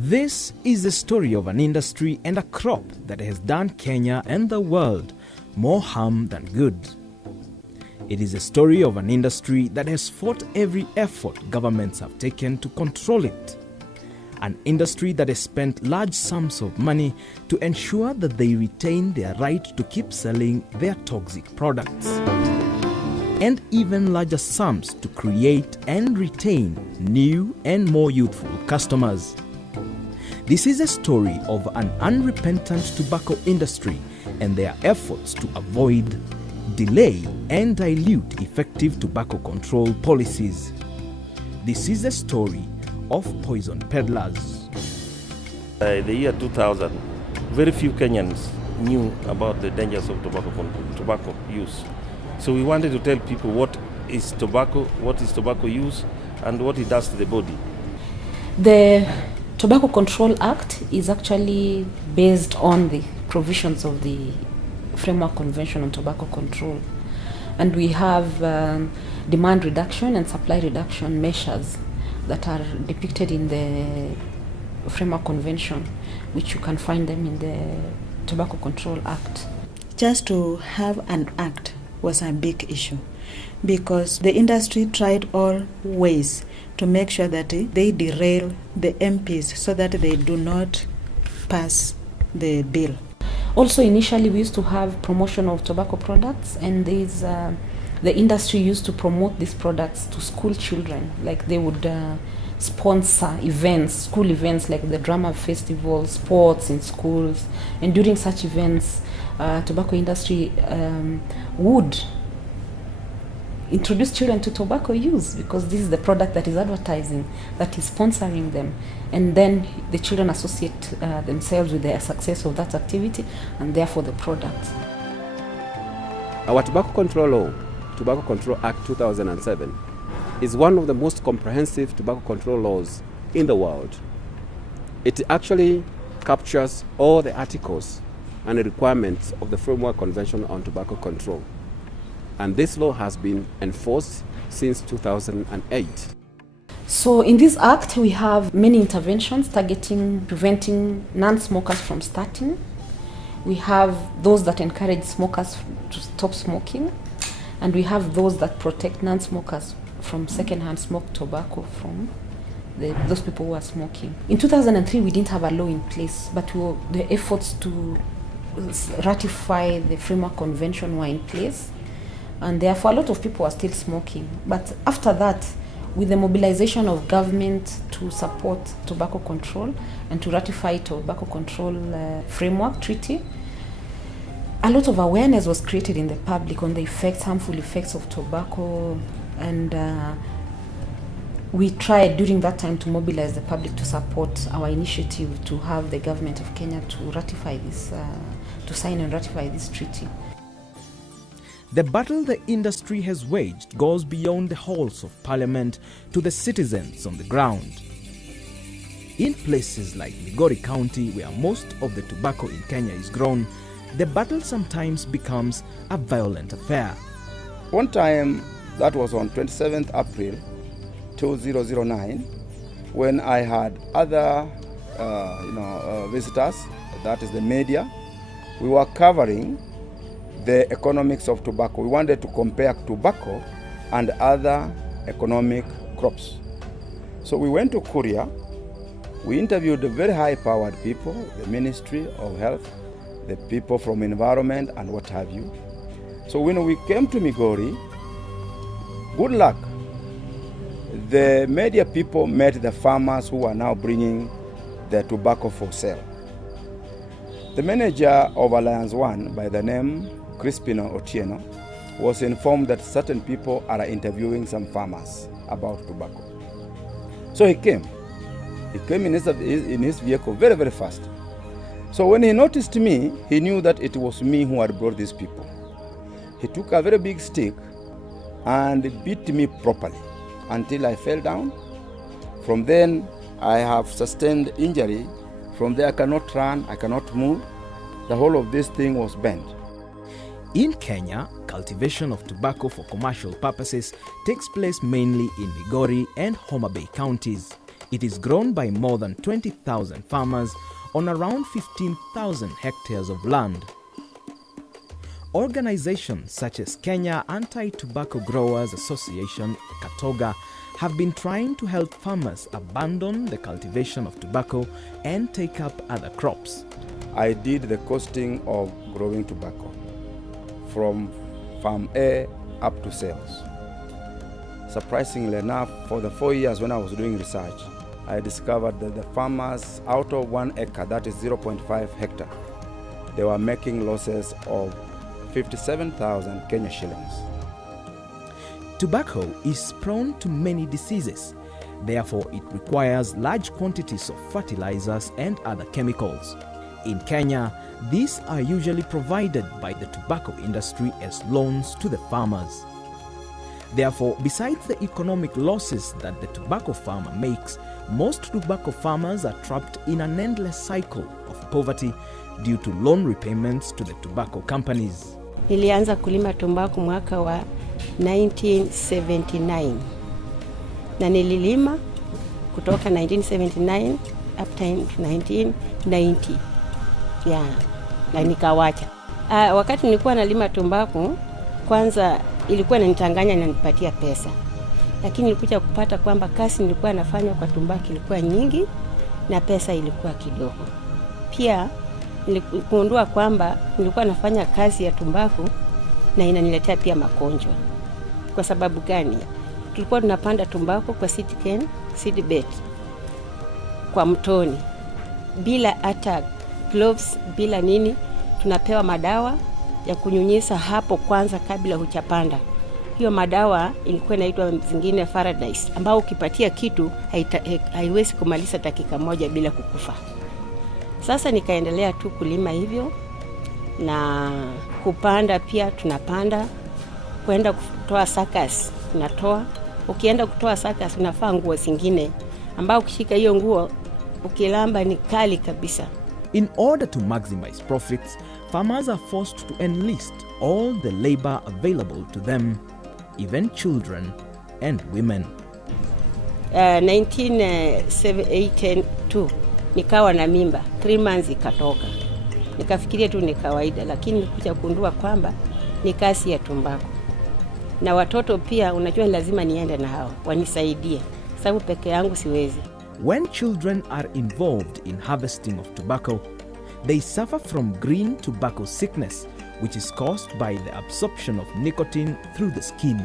This is the story of an industry and a crop that has done Kenya and the world more harm than good. It is a story of an industry that has fought every effort governments have taken to control it. An industry that has spent large sums of money to ensure that they retain their right to keep selling their toxic products. And even larger sums to create and retain new and more youthful customers. This is a story of an unrepentant tobacco industry and their efforts to avoid, delay, and dilute effective tobacco control policies. This is a story of poison peddlers. The year 2000, very few Kenyans knew about the dangers of tobacco use. So we wanted to tell people what is tobacco use, and what it does to the body. The Tobacco Control Act is actually based on the provisions of the Framework Convention on Tobacco Control. And we have demand reduction and supply reduction measures that are depicted in the Framework Convention, which you can find them in the Tobacco Control Act. Just to have an act was a big issue, because the industry tried all ways to make sure that they derail the MPs so that they do not pass the bill. Also, initially we used to have promotion of tobacco products, and the industry used to promote these products to school children. Like they would sponsor events, school events like the drama festival, sports in schools, and during such events, tobacco industry would introduce children to tobacco use, because this is the product that is advertising, that is sponsoring them, and then the children associate themselves with the success of that activity and therefore the product. Our Tobacco Control Law, Tobacco Control Act 2007, is one of the most comprehensive tobacco control laws in the world. It actually captures all the articles and the requirements of the Framework Convention on Tobacco Control. And this law has been enforced since 2008. So in this act, we have many interventions targeting preventing non-smokers from starting. We have those that encourage smokers to stop smoking, and we have those that protect non-smokers from second-hand smoked tobacco from those people who are smoking. In 2003, we didn't have a law in place, but the efforts to ratify the Framework Convention were in place, and therefore a lot of people are still smoking. But after that, with the mobilization of government to support tobacco control and to ratify tobacco control framework treaty, a lot of awareness was created in the public on the harmful effects of tobacco, and we tried during that time to mobilize the public to support our initiative to have the government of Kenya to ratify this, to sign and ratify this treaty. The battle the industry has waged goes beyond the halls of parliament to the citizens on the ground. In places like Migori County, where most of the tobacco in Kenya is grown, the battle sometimes becomes a violent affair. One time, that was on 27th April 2009, when I had other visitors, that is the media. We were covering the economics of tobacco. We wanted to compare tobacco and other economic crops. So we went to Korea. We interviewed the very high-powered people, the Ministry of Health, the people from environment and what have you. So when we came to Migori, good luck. The media people met the farmers who are now bringing their tobacco for sale. The manager of Alliance One, by the name Crispino Otieno, was informed that certain people are interviewing some farmers about tobacco. So he came. He came in his vehicle very, very fast. So when he noticed me, he knew that it was me who had brought these people. He took a very big stick and beat me properly until I fell down. From then, I have sustained injury. From there, I cannot run, I cannot move. The whole of this thing was bent. In Kenya, cultivation of tobacco for commercial purposes takes place mainly in Migori and Homa Bay counties. It is grown by more than 20,000 farmers on around 15,000 hectares of land. Organizations such as Kenya Anti-Tobacco Growers Association, Katoga, have been trying to help farmers abandon the cultivation of tobacco and take up other crops. I did the costing of growing tobacco from farm A up to sales. Surprisingly enough, for the 4 years when I was doing research, I discovered that the farmers out of 1 acre, that is 0.5 hectare, they were making losses of 57,000 Kenya shillings. Tobacco is prone to many diseases. Therefore, it requires large quantities of fertilizers and other chemicals. In Kenya, these are usually provided by the tobacco industry as loans to the farmers. Therefore, besides the economic losses that the tobacco farmer makes, most tobacco farmers are trapped in an endless cycle of poverty due to loan repayments to the tobacco companies. Nilianza kulima tumbaku mwaka wa 1979 na nililima kutoka 1979 up to 1990 na nikawacha. Wakati nilikuwa nalima tumbaku, kwanza ilikuwa inanitanganya na nipatia pesa, lakini nilikuja kupata kwamba kazi nilikuwa nafanya kwa tumbaku ilikuwa nyingi na pesa ilikuwa kidogo. Pia niligundua kwamba nilikuwa nafanya kazi ya tumbaku na inaniletea pia magonjwa. Kwa sababu gani? Tulikuwa tunapanda tumbaku kwa seed bed kwa mtoni bila hata gloves, bila nini. Tunapewa madawa ya kunyunyiza hapo kwanza kabla hujapanda. Hiyo madawa ilikuwa inaitwa zingine Paradise, ambao ukipatia kitu haiwezi kumaliza dakika moja bila kukufa. Sasa nikaendelea tu kulima hivyo na kupanda pia tunapanda, kwenda kutoa sakas tunatoa. Ukienda kutoa sakas unafaa nguo zingine ambao ukishika hiyo nguo ukilamba ni kali kabisa. In order to maximize profits, farmers are forced to enlist all the labor available to them, even children and women. 1982 nikawa na mimba, 3 months ikatoka. Nikafikiria tu ni kawaida, lakini nilikuja kugundua kwamba ni kazi ya tumbaku. Na watoto pia unajua lazima niende na hao wanisaidie, sababu peke yangu siwezi. When children are involved in harvesting of tobacco, they suffer from green tobacco sickness, which is caused by the absorption of nicotine through the skin.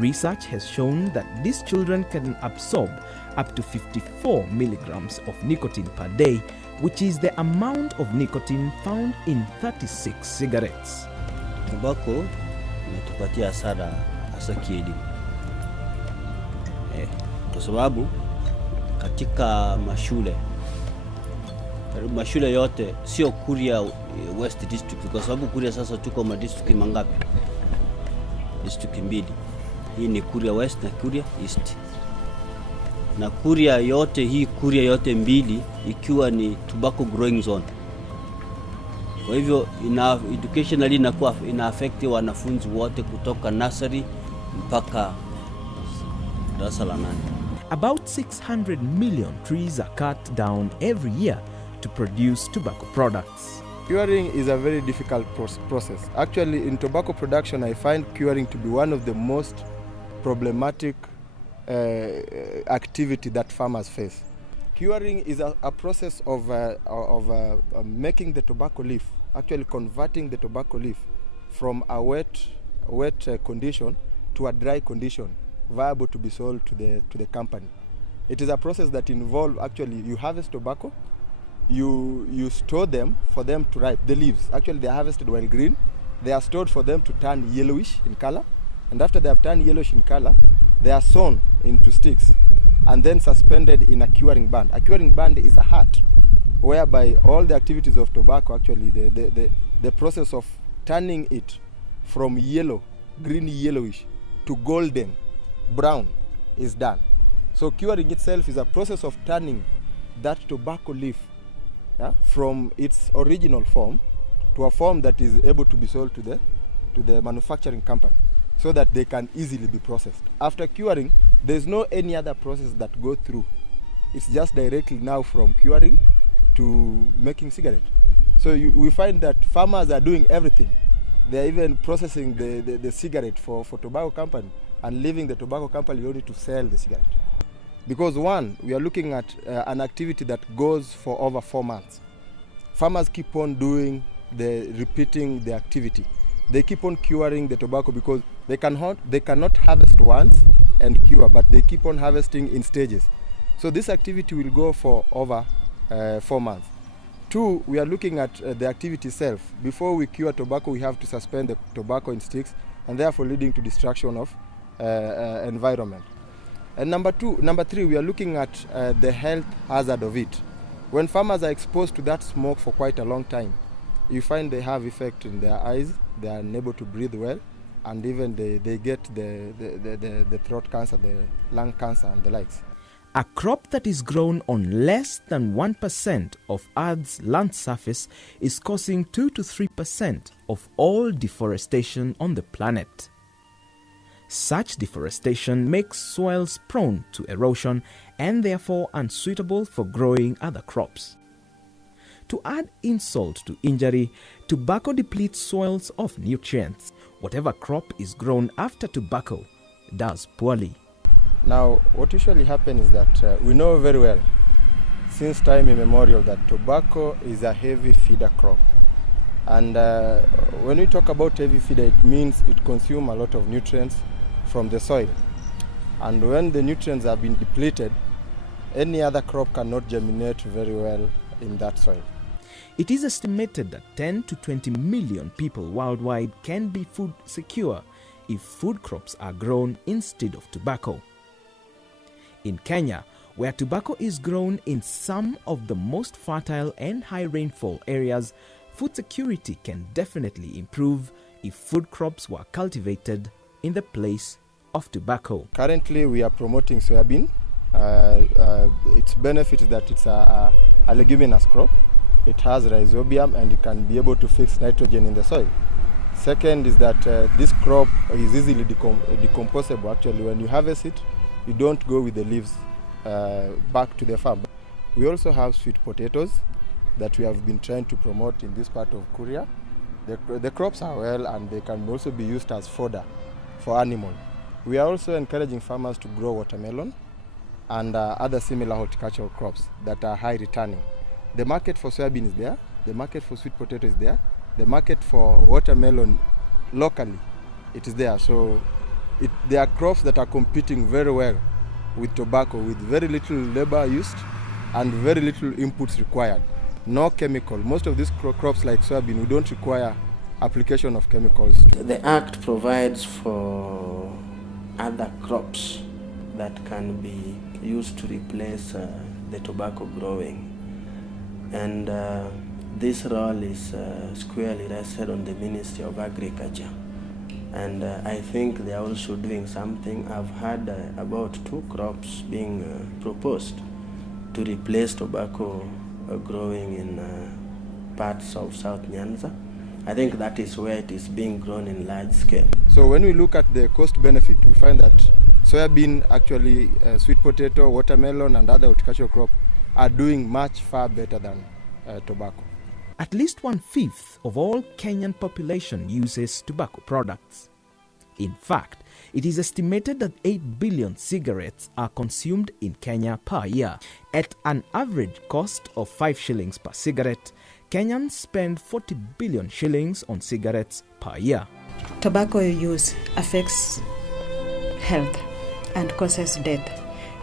Research has shown that these children can absorb up to 54 milligrams of nicotine per day, which is the amount of nicotine found in 36 cigarettes. Tobacco imetupatia hasara hasa kielimu. Kwa sababu katika mashule yote sio Kuria West District, kwa sababu Kuria sasa tuko ma district mangapi? District 2. Hii ni Kuria West na Kuria East. Na Kuria yote mbili ikiwa ni tobacco growing zone. Kwa hivyo educationally ina affect wanafunzi wote kutoka nursery mpaka darasa la 8. About 600 million trees are cut down every year to produce tobacco products. Curing is a very difficult process. Actually, in tobacco production, I find curing to be one of the most problematic activity that farmers face. Curing is a process of making the tobacco leaf, actually converting the tobacco leaf from a wet condition to a dry condition, viable to be sold to the company. It is a process that involves actually you harvest tobacco, you store them for them to ripe. The leaves, actually they are harvested while green. They are stored for them to turn yellowish in color. And after they have turned yellowish in color, they are sewn into sticks and then suspended in a curing band. A curing band is a hat whereby all the activities of tobacco, actually the process of turning it from yellow, green yellowish to golden brown is done. So curing itself is a process of turning that tobacco leaf from its original form to a form that is able to be sold to the manufacturing company so that they can easily be processed. After curing, there's no any other process that go through. It's just directly now from curing to making cigarette. So we find that farmers are doing everything. They're even processing the cigarette for tobacco company and leaving the tobacco company only to sell the cigarette. Because one, we are looking at an activity that goes for over 4 months. Farmers keep on repeating the activity. They keep on curing the tobacco because they cannot harvest once and cure, but they keep on harvesting in stages. So this activity will go for over 4 months. Two, we are looking at the activity itself. Before we cure tobacco, we have to suspend the tobacco in sticks, and therefore leading to destruction of environment. And number three, we are looking at the health hazard of it. When farmers are exposed to that smoke for quite a long time, you find they have effect in their eyes, they are unable to breathe well, and even they get the throat cancer, the lung cancer, and the likes. A crop that is grown on less than 1% of Earth's land surface is causing 2 to 3% of all deforestation on the planet. Such deforestation makes soils prone to erosion and therefore unsuitable for growing other crops. To add insult to injury, tobacco depletes soils of nutrients. Whatever crop is grown after tobacco does poorly. Now, what usually happens is that we know very well, since time immemorial, that tobacco is a heavy feeder crop. And when we talk about heavy feeder, it means it consumes a lot of nutrients from the soil. And when the nutrients have been depleted, any other crop cannot germinate very well in that soil. It is estimated that 10 to 20 million people worldwide can be food secure if food crops are grown instead of tobacco. In Kenya, where tobacco is grown in some of the most fertile and high rainfall areas, food security can definitely improve if food crops were cultivated in the place of tobacco. Currently, we are promoting soybean. Its benefit is that it's a leguminous crop. It has rhizobium and it can be able to fix nitrogen in the soil. Second is that this crop is easily decomposable. Actually, when you harvest it, you don't go with the leaves back to the farm. We also have sweet potatoes that we have been trying to promote in this part of Kuria. The crops are well and they can also be used as fodder for animals. We are also encouraging farmers to grow watermelon and other similar horticultural crops that are high returning. The market for soybean is there, the market for sweet potato is there, the market for watermelon locally, it is there. So there are crops that are competing very well with tobacco, with very little labor used and very little inputs required. No chemical. Most of these crops like soybean, we don't require application of chemicals. The Act provides for other crops that can be used to replace the tobacco growing. And this role is squarely rested on the Ministry of Agriculture. And I think they are also doing something. I've heard about 2 crops being proposed to replace tobacco growing in parts of South Nyanza. I think that is where it is being grown in large scale. So when we look at the cost benefit, we find that soybean, actually sweet potato, watermelon and other horticultural crops are doing much far better than tobacco. At least 1/5 of all Kenyan population uses tobacco products. In fact, it is estimated that 8 billion cigarettes are consumed in Kenya per year. At an average cost of 5 shillings per cigarette, Kenyans spend 40 billion shillings on cigarettes per year. Tobacco use affects health and causes death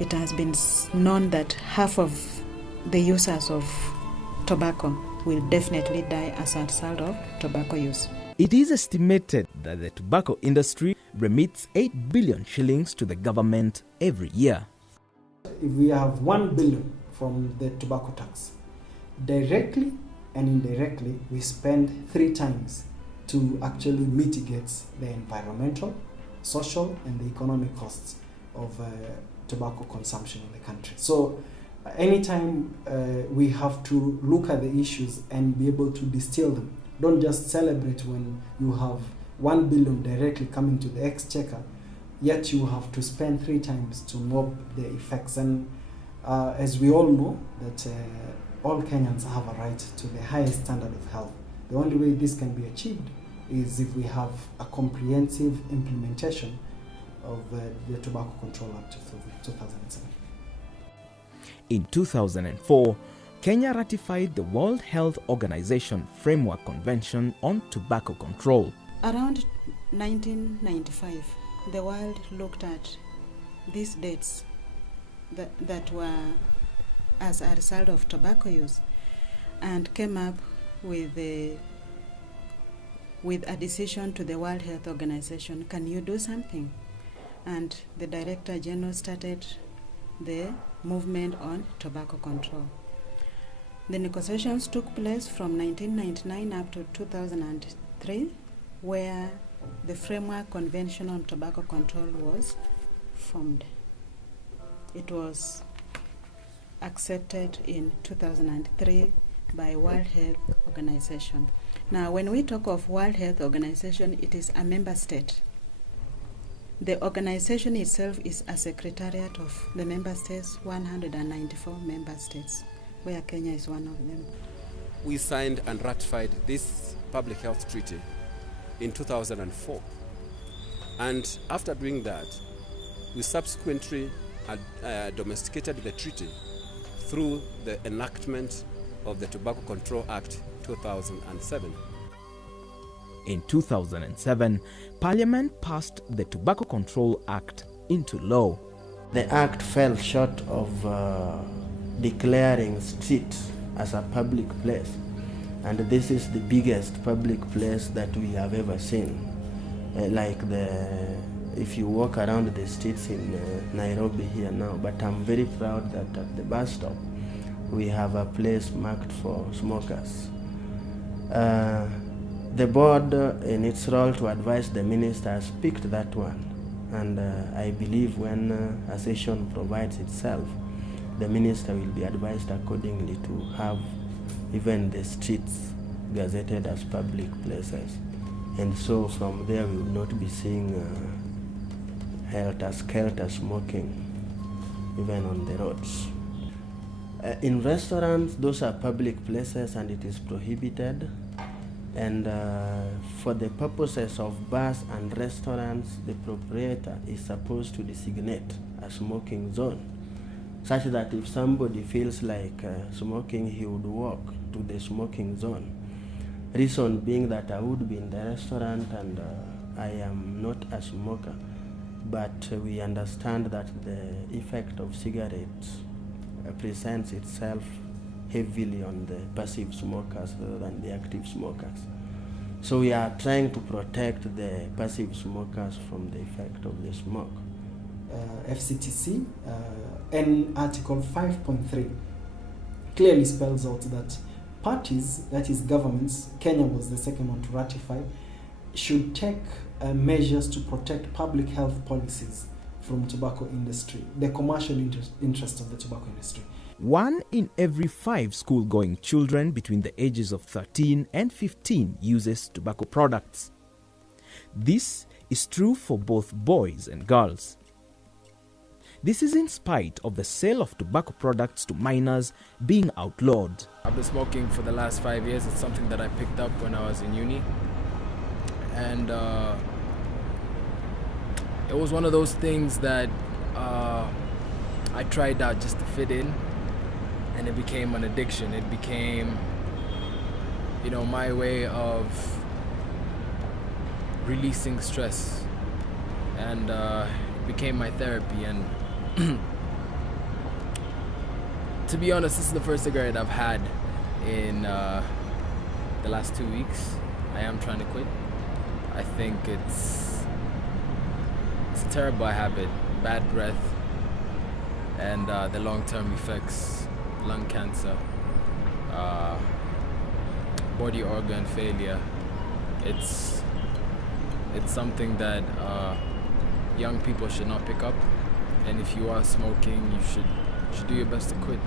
it has been known that half of the users of tobacco will definitely die as a result of tobacco use. It is estimated that the tobacco industry remits 8 billion shillings to the government every year. If we have 1 billion from the tobacco tax, directly and indirectly we spend 3 times to actually mitigate the environmental, social and the economic costs of tobacco consumption in the country. So anytime we have to look at the issues and be able to distill them. Don't just celebrate when you have 1 billion directly coming to the exchequer, yet you have to spend 3 times to mob the effects. And as we all know, that all Kenyans have a right to the highest standard of health. The only way this can be achieved is if we have a comprehensive implementation of the Tobacco Control Act of 2007. In 2004, Kenya ratified the World Health Organization Framework Convention on Tobacco Control. Around 1995, the world looked at these dates that were as a result of tobacco use and came up with a decision to the World Health Organization, can you do something? And the Director General started the movement on tobacco control. The negotiations took place from 1999 up to 2003, where the Framework Convention on Tobacco Control was formed. It was accepted in 2003 by World Health Organization. Now, when we talk of World Health Organization, it is a member state. The organization itself is a secretariat of the member states, 194 member states, where Kenya is one of them. We signed and ratified this public health treaty in 2004. And after doing that, we subsequently domesticated the treaty through the enactment of the Tobacco Control Act 2007. In 2007, Parliament passed the Tobacco Control Act into law. The act fell short of declaring streets as a public place, and this is the biggest public place that we have ever seen. If you walk around the streets in Nairobi here now, but I'm very proud that at the bus stop we have a place marked for smokers. The board, in its role to advise the minister, has picked that one, and I believe when a session provides itself, the minister will be advised accordingly to have even the streets gazetted as public places, and so from there we will not be seeing helter-skelter smoking even on the roads. In restaurants, those are public places and it is prohibited. And for the purposes of bars and restaurants, the proprietor is supposed to designate a smoking zone, such that if somebody feels like smoking, he would walk to the smoking zone. Reason being that I would be in the restaurant and I am not a smoker, but we understand that the effect of cigarettes presents itself heavily on the passive smokers rather than the active smokers. So we are trying to protect the passive smokers from the effect of the smoke. FCTC and Article 5.3 clearly spells out that parties, that is governments, Kenya was the second one to ratify, should take measures to protect public health policies from tobacco industry, the commercial interest of the tobacco industry. 1 in every 5 school-going children between the ages of 13 and 15 uses tobacco products. This is true for both boys and girls. This is in spite of the sale of tobacco products to minors being outlawed. I've been smoking for the last 5 years. It's something that I picked up when I was in uni. And it was one of those things that I tried out just to fit in. And it became an addiction. It became, my way of releasing stress. And it became my therapy. And To be honest, this is the first cigarette I've had in the last 2 weeks. I am trying to quit. I think it's a terrible habit, bad breath, and the long-term effects, lung cancer, body organ failure. It's something that young people should not pick up, and if you are smoking, you should do your best to quit.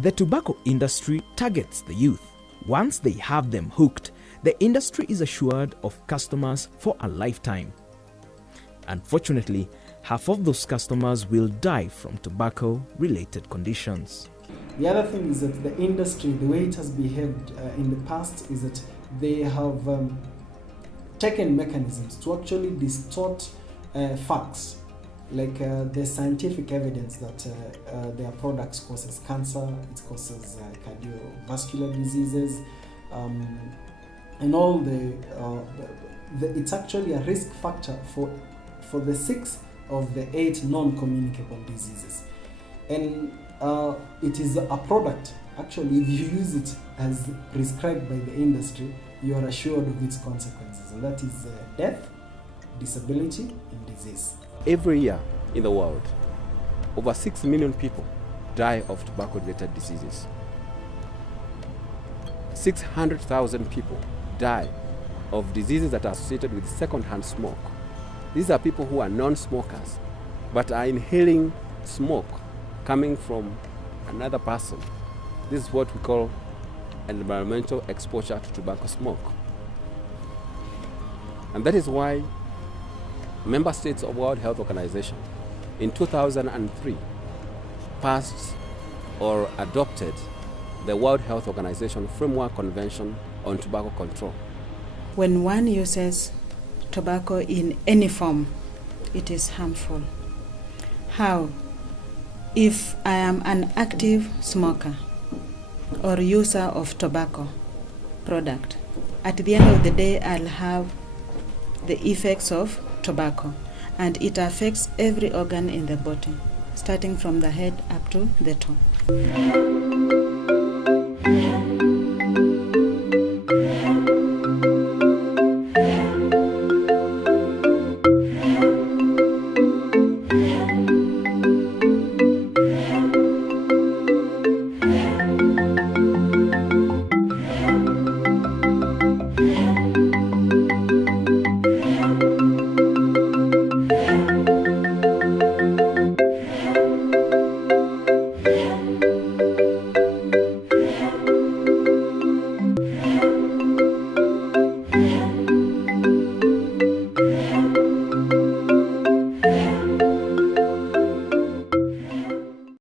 The tobacco industry targets the youth. Once they have them hooked, the industry is assured of customers for a lifetime. Unfortunately, half of those customers will die from tobacco-related conditions. The other thing is that the industry, the way it has behaved in the past, is that they have taken mechanisms to actually distort facts, like the scientific evidence that their products causes cancer, it causes cardiovascular diseases, and all it's actually a risk factor for the 6 of the 8 non-communicable diseases. And it is a product, actually, if you use it as prescribed by the industry, you are assured of its consequences, and that is death, disability, and disease. Every year in the world, over 6 million people die of tobacco-related diseases. 600,000 people die of diseases that are associated with second-hand smoke. These are people who are non-smokers, but are inhaling smoke coming from another person. This is what we call environmental exposure to tobacco smoke. And that is why member states of World Health Organization in 2003 passed or adopted the World Health Organization Framework Convention on Tobacco Control. When one uses tobacco in any form, it is harmful. How? If I am an active smoker or user of tobacco product, at the end of the day, I'll have the effects of tobacco, and it affects every organ in the body, starting from the head up to the toe.